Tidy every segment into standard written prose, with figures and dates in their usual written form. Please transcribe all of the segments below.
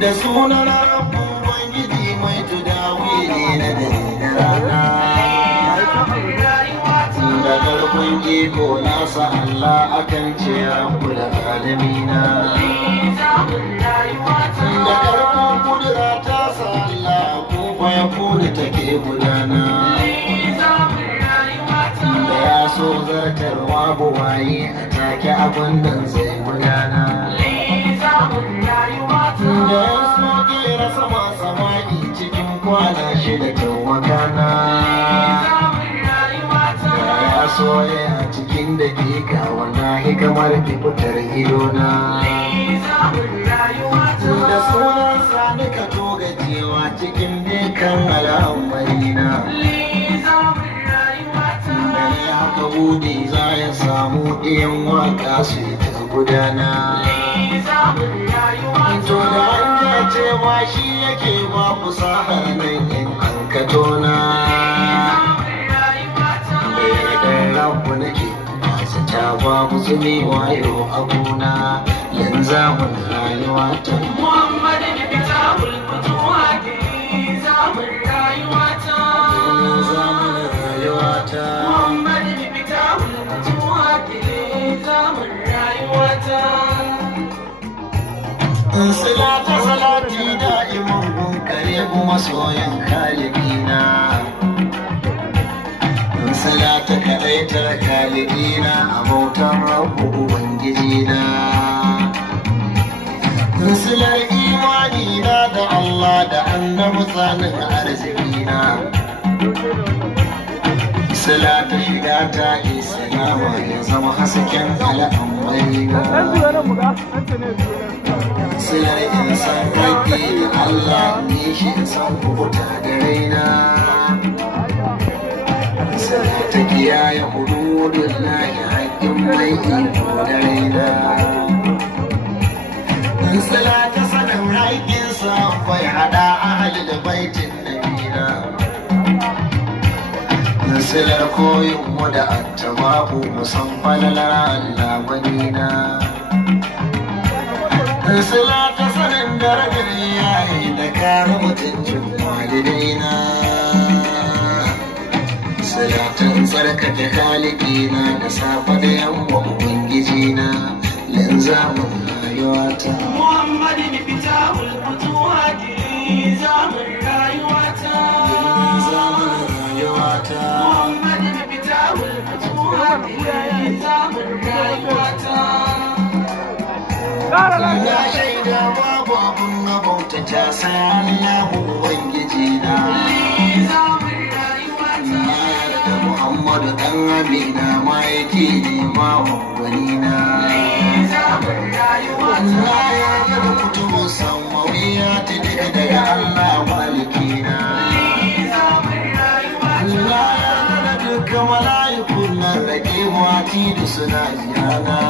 da sunan rabu ubangiji mai tudawili na dare da rana da karfin iko nasa Allah akan ce rabu da alamina da karfin kudura ta sa Allah kuma ya kudu take gudana da ya so zartarwa buwaye a take abin nan zai gudana da ya so kera sama samani cikin kwana shida tawakana da ya so ya cikin dakika wallahi kamar fitar idona da sunan sani ka toga cewa cikin dukan al'amarina da ya haka bude za ya samu ɗiyan waka su ta gudana to da an cewa shi yake ba ku sahar nan in an katona da yardar rabu nake masu ta babu zumi wayo abuna yanzu mun rayuwa ta Muhammad ne fita hulkutuwa ke zamun rayuwa ta zamun rayuwa ta Muhammad ne fita hulkutuwa ke zamun rayuwa ta salata salati da'iman gunkare kuma soyan kalibina salata kadaitar kalibina a bautan rabu ubangijina silar imani na da Allah da annabi tsanin arzikina salata shiga ta islama ya zama hasken al'amarina silar insan haƙi da Allah ne shi san kubuta da raina salata kiyaye hududun lahi haƙin mai iko da raina salata sanin haƙinsa kwai hada ahali da baitin nabina silar koyin mu da attababu musan falalar Allah gwanina sila ta sanin darajar yayi da kare mutuncin walidaina silatin tsarkake kalikina da safa da yamma ubangijina linzamin rayuwata Muhammad ne fita hulkutuwa ke zamun rayuwata linzamin rayuwata Muhammad ne fita hulkutuwa ke zamun rayuwata na shaida babu abun na bautata sai Allah ubangiji na yarda Muhammadu dan Amina ma yake nema wani na na yarda da kutubu samawiya ta daga Allah malikina na yarda da dukkan mala'ikun nan rage wati da suna jirana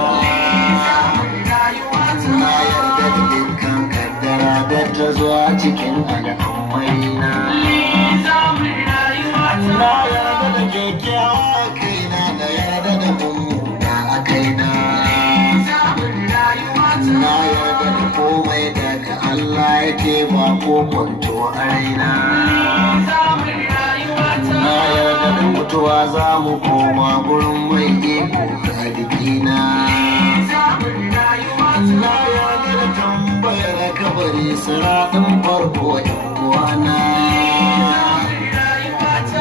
na yarda da dukkan kaddara da ta zuwa cikin al'ammaina na yarda da kyakkyawa kaina da yarda da mummuna a kaina na yarda da komai daga Allah yake ba ko kwanto a raina na yarda da mutuwa za mu koma gurin mai iko a dikina na yarda da tambayar kabari siraɗin farko uwana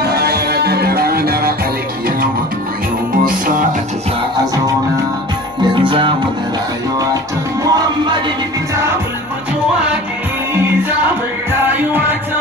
na yarda da ranar alkiyama yau musa a ta za a zauna yanzu mu da rayuwa ta Muhammad ne fita hulkutuwa ke zamun rayuwa ta